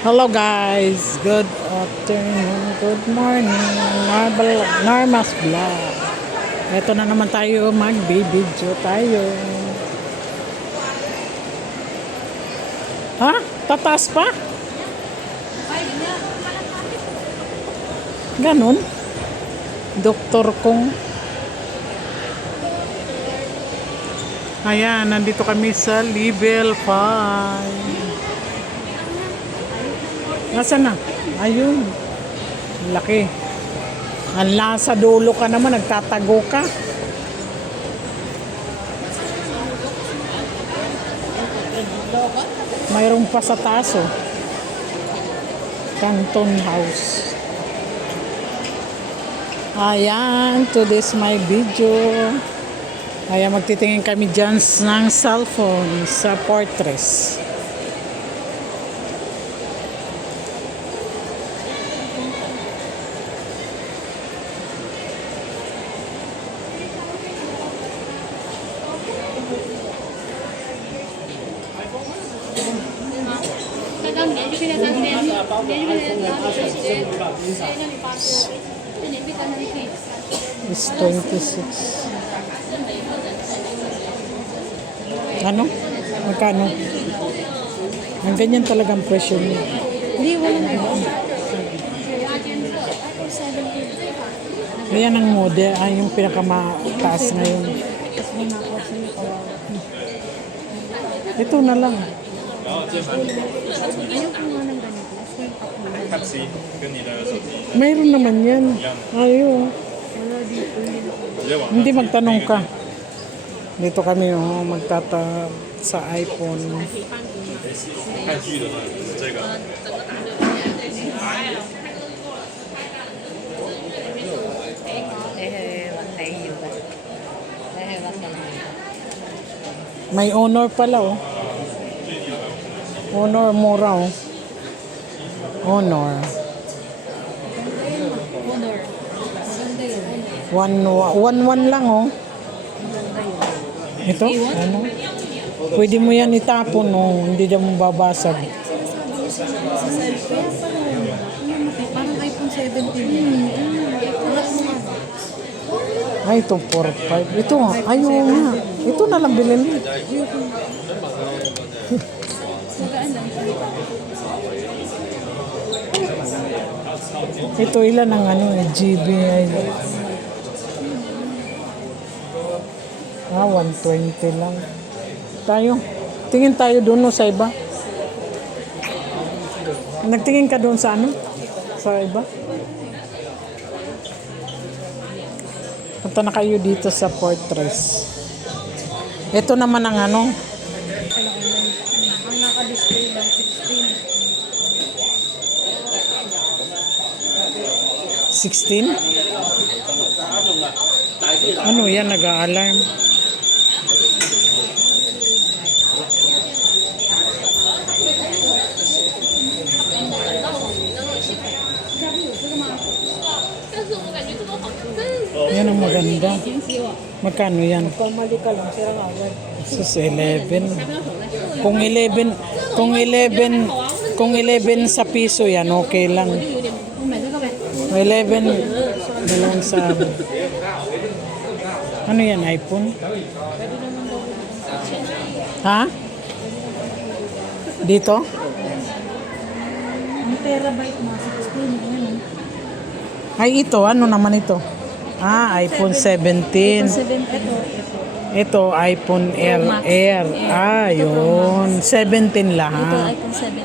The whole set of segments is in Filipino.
Hello guys, good afternoon, good morning, Normas Vlog. Ito na naman tayo, mag-video tayo. Ha? Tataas pa? Ganon? Doktor kong. Ayan, nandito kami sa level 5. Nasaan na? Ayun. Laki. Ang nasa dulo ka naman, nagtatago ka. Mayroong pa sa taas, oh. Canton House. Ayan, today's my video. Ayan, magtitingin kami dyan ng cellphone sa Fortress. Is 26. Ano? Magkano? Ang ganyan talagang presyo niya. Hindi, walang iba. Ayan ang model. Ay, yung pinakamataas ngayon. Tapos may nakuha sa'yo, kawawa. Ito na lang. Ayaw ko nga ng ganito. Mas yung ako. Mayroon naman yan. Ayaw. Wala dito. Hindi magtanong ka. Dito kami sa iPhone. May Honor pala, oh. Honor mura, oh. Honor. Honor. Maganda yun. 1-1 lang, oh. Maganda yun. Ito? Ano? Pwede mo yan itapon, oh. Hindi dyan mo babasag. Sinasabi niya sa cellphone. Parang iPhone 17. Angat mo nga. Ay, ito 4-5. Ito, ayaw nga. Ito na lang bilhin mo. Magaan lang siya. Ito ilan ang GB ay 120 lang. Tayo. Tingin tayo doon, no, sa iba. Nagtingin ka doon sa ano? Sa iba? Punta na kayo dito sa Fortress. Ito naman ang ano. Ang naka-display lang 16? Ano yan? Nag-a-alarm. Yan ang maganda. Magkano yan? Pamali ka lang, sira nga agad. Sus, 11. Kung 11 sa piso yan, okay lang. 11 dalawang sa ano yan, iPhone? Ha? Dito? Ang terabyte mo, 16. Ano? Ay, ito. Ano naman ito? iPhone 17. 7, ito. Ito, iPhone Air. Yun. 17 Ito, lahat. iPhone 17.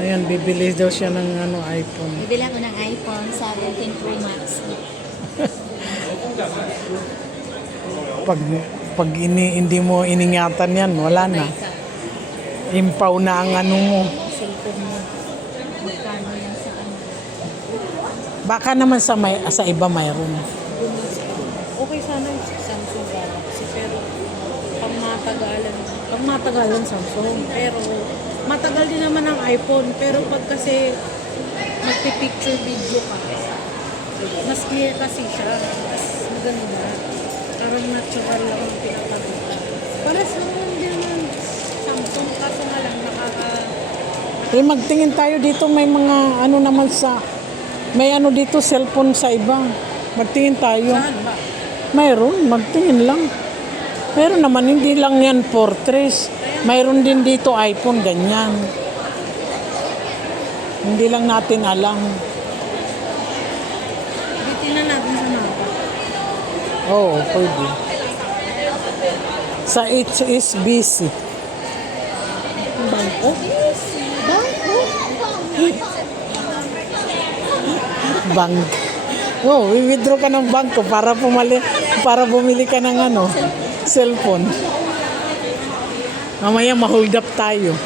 Ayan, bibili daw siya ng iPhone. Bibili ako ng iPhone 17 Pro Max. Pag hindi mo iningatan yan, wala na. Impaw na ang ano mo. Cellphone mo. Magkano yan sa ano? Baka naman sa iba mayroon. Okay sana yung Samsung Galaxy, pero pang matagalan Samsung. Pero matagal din naman ang iPhone, pero pag kasi magpi-picture video ka, mas clear kasi siya, mas maganda. Parang natural lang ang pinapakita. Para sa mga din Samsung kaso nga lang Eh, magtingin tayo dito, may mga ano naman sa, may ano dito, cellphone sa iba. Magtingin tayo. saan ba? Mayroon, magtingin lang. Meron naman, hindi lang yan Fortress. Mayroon din dito iPhone, ganyan. Hindi lang natin alam. Bitin na natin sa mapa. Oo, pwede. Sa HSBC. Bangko? Bangko? Bank. Oh, withdraw ka ng bangko para bumili ka ng ano, cellphone. Mamaya ma-hold up tayo.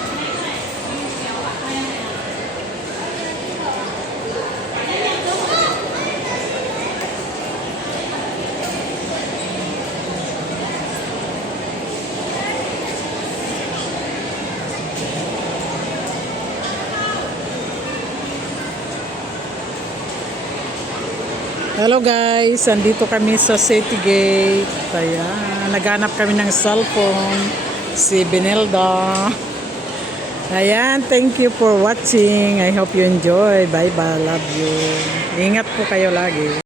Hello guys, andito kami sa City Gate. Ayan, naghanap kami ng cellphone. Si Benelda. Ayan, thank you for watching. I hope you enjoy. Bye bye, love you. Ingat po kayo lagi.